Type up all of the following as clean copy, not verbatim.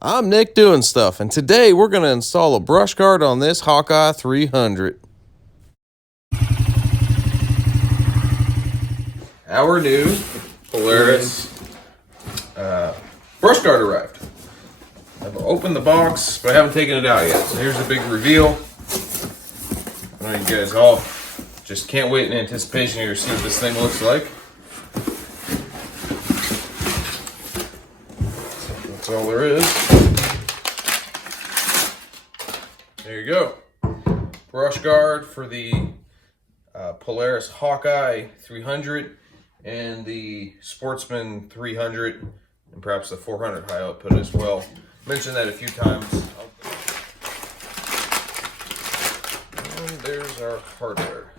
I'm Nick doing stuff, and today we're going to install a brush guard on this Hawkeye 300. Our new Polaris brush guard arrived. I've opened the box, but I haven't taken it out yet. So here's the big reveal. I know you guys all just can't wait in anticipation here to see what this thing looks like. That's all there is. There you go. Brush guard for the Polaris Hawkeye 300 and the Sportsman 300 and perhaps the 400 high output as well. Mentioned that a few times. And there's our hardware.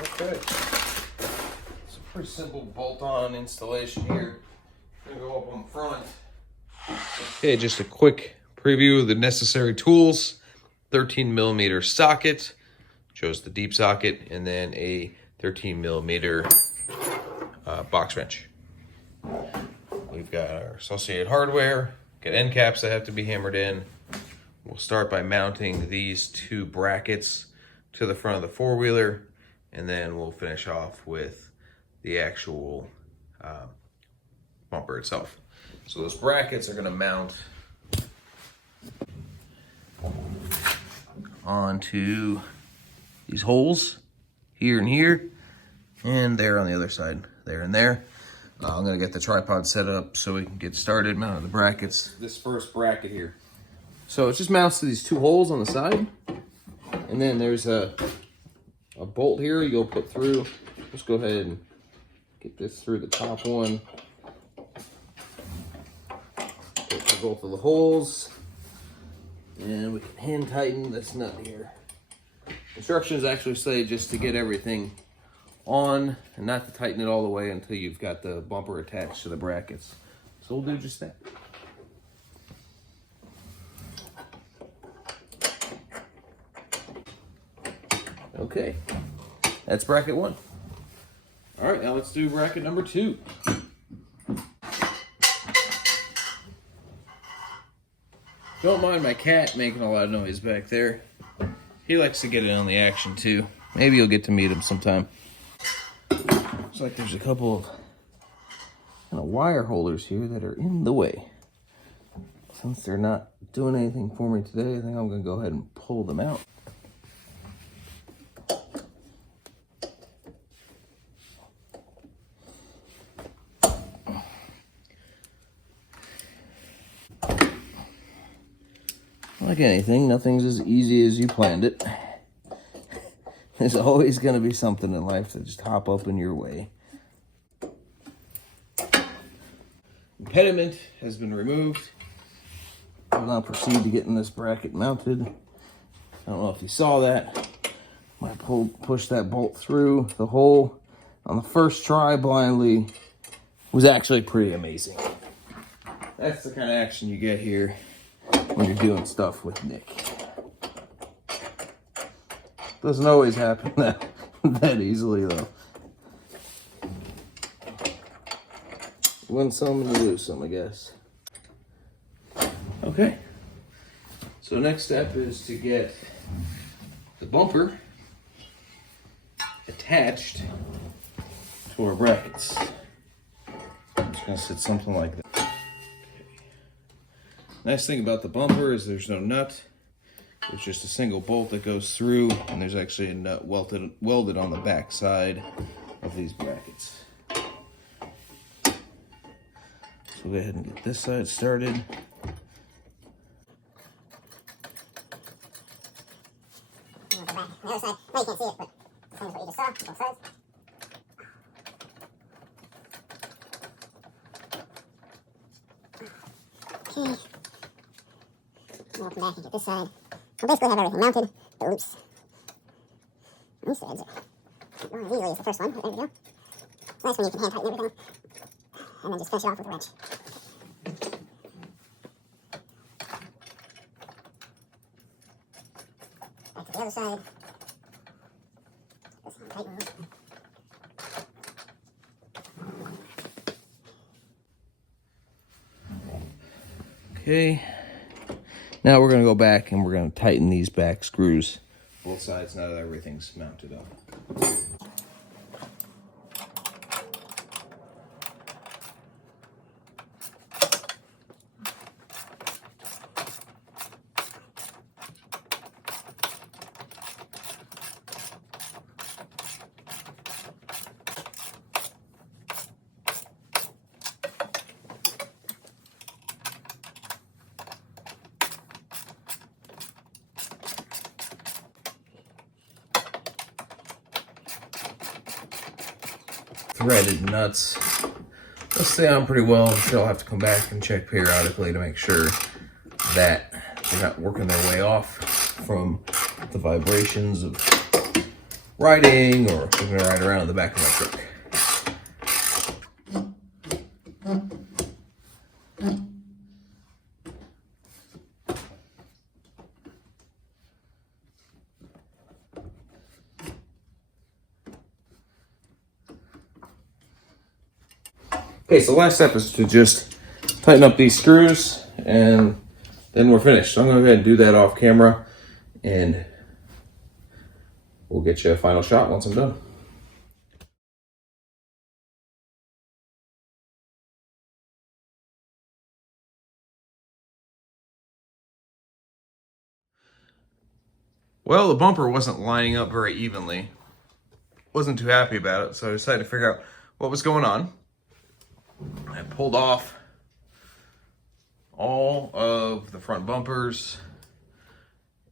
Okay. It's a pretty simple bolt-on installation here. Gonna go up on the front. Okay, just a quick preview of the necessary tools. 13mm socket, shows the deep socket, and then a 13mm box wrench. We've got our associated hardware, got end caps that have to be hammered in. We'll start by mounting these two brackets to the front of the four-wheeler, and then we'll finish off with the actual bumper itself. So those brackets are going to mount onto these holes here and here, and there on the other side, there and there. I'm going to get the tripod set up so we can get started mounting the brackets. This first bracket here. So it just mounts to these two holes on the side, and then there's a bolt here you'll put through. Let's go ahead and get this through the top one. Both of the holes, and we can hand tighten this nut here. Instructions actually say just to get everything on and not to tighten it all the way until you've got the bumper attached to the brackets. So we'll do just that. Okay, that's bracket one. All right, now let's do bracket number two. Don't mind my cat making a lot of noise back there. He likes to get in on the action too. Maybe you'll get to meet him sometime. Looks like there's a couple of kind of wire holders here that are in the way. Since they're not doing anything for me today, I think I'm gonna go ahead and pull them out. Like anything, nothing's as easy as you planned it. There's always going to be something in life that just hop up in your way. Impediment has been removed. I'll now proceed to getting this bracket mounted. I don't know if you saw that. I pushed that bolt through the hole on the first try blindly. It was actually pretty amazing. That's the kind of action you get here when you're doing stuff with Nick. Doesn't always happen that easily though. You win some and you lose some, I guess. Okay. So next step is to get the bumper attached to our brackets. I'm just gonna sit something like that. Nice thing about the bumper is there's no nut. It's just a single bolt that goes through, and there's actually a nut welded on the back side of these brackets. So we'll go ahead and get this side started. The other side, now you can't see it, but same as what you just saw, both sides. Okay. I'll come back and get this side. I'll basically have everything mounted, the loops. These threads are not as easily as the first one, but there we go. It's nice when you can hand tighten everything, and then just finish it off with a wrench. Back to the other side. This one tightens. Okay. Now we're gonna go back and we're gonna tighten these back screws, both sides, now that everything's mounted up. Threaded nuts. They'll stay on pretty well. I'm sure I'll have to come back and check periodically to make sure that they're not working their way off from the vibrations of riding or moving to ride around the back of my truck. Okay, so the last step is to just tighten up these screws and then we're finished. So I'm going to go ahead and do that off camera and we'll get you a final shot once I'm done. Well, the bumper wasn't lining up very evenly. Wasn't too happy about it, so I decided to figure out what was going on. I pulled off all of the front bumpers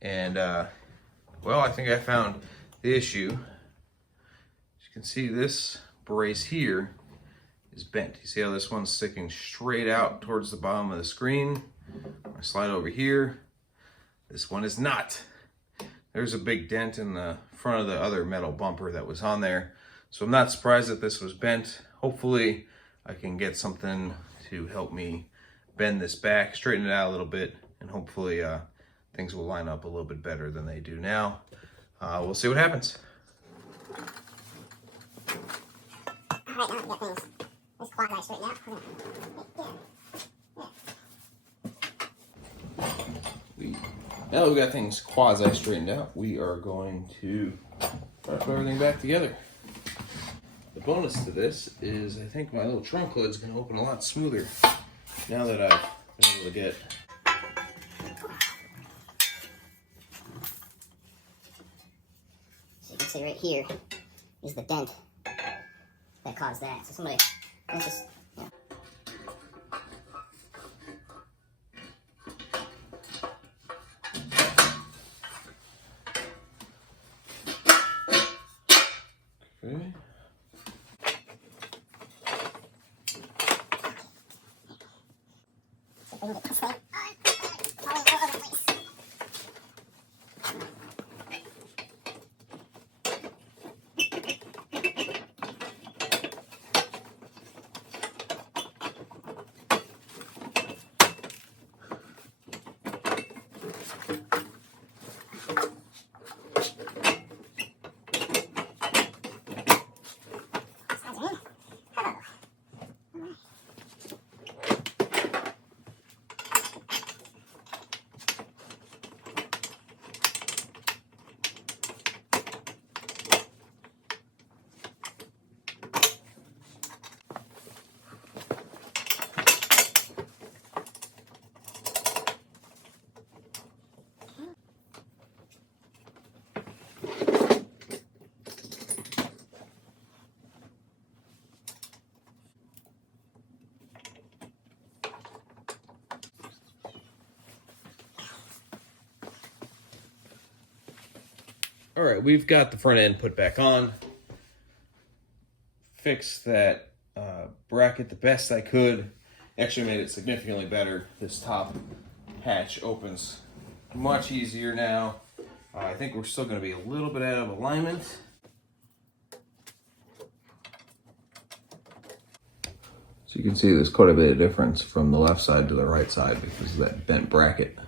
and well, I think I found the issue. As you can see, this brace here is bent. You see how this one's sticking straight out towards the bottom of the screen? I slide over here. This one is not. There's a big dent in the front of the other metal bumper that was on there. So I'm not surprised that this was bent. Hopefully I can get something to help me bend this back, straighten it out a little bit, and hopefully things will line up a little bit better than they do now. We'll see what happens. All right, now we got things. This quad straightened out. Now that we've got things quasi straightened out, we are going to try to put everything back together. The bonus to this is I think my little trunk hood is going to open a lot smoother now that I've been able to get. So you can see right here is the dent that caused that. So somebody, let's just, yeah. Okay. All right, we've got the front end put back on. Fixed that bracket the best I could. Actually made it significantly better. This top hatch opens much easier now. I think we're still going to be a little bit out of alignment. So you can see there's quite a bit of difference from the left side to the right side because of that bent bracket.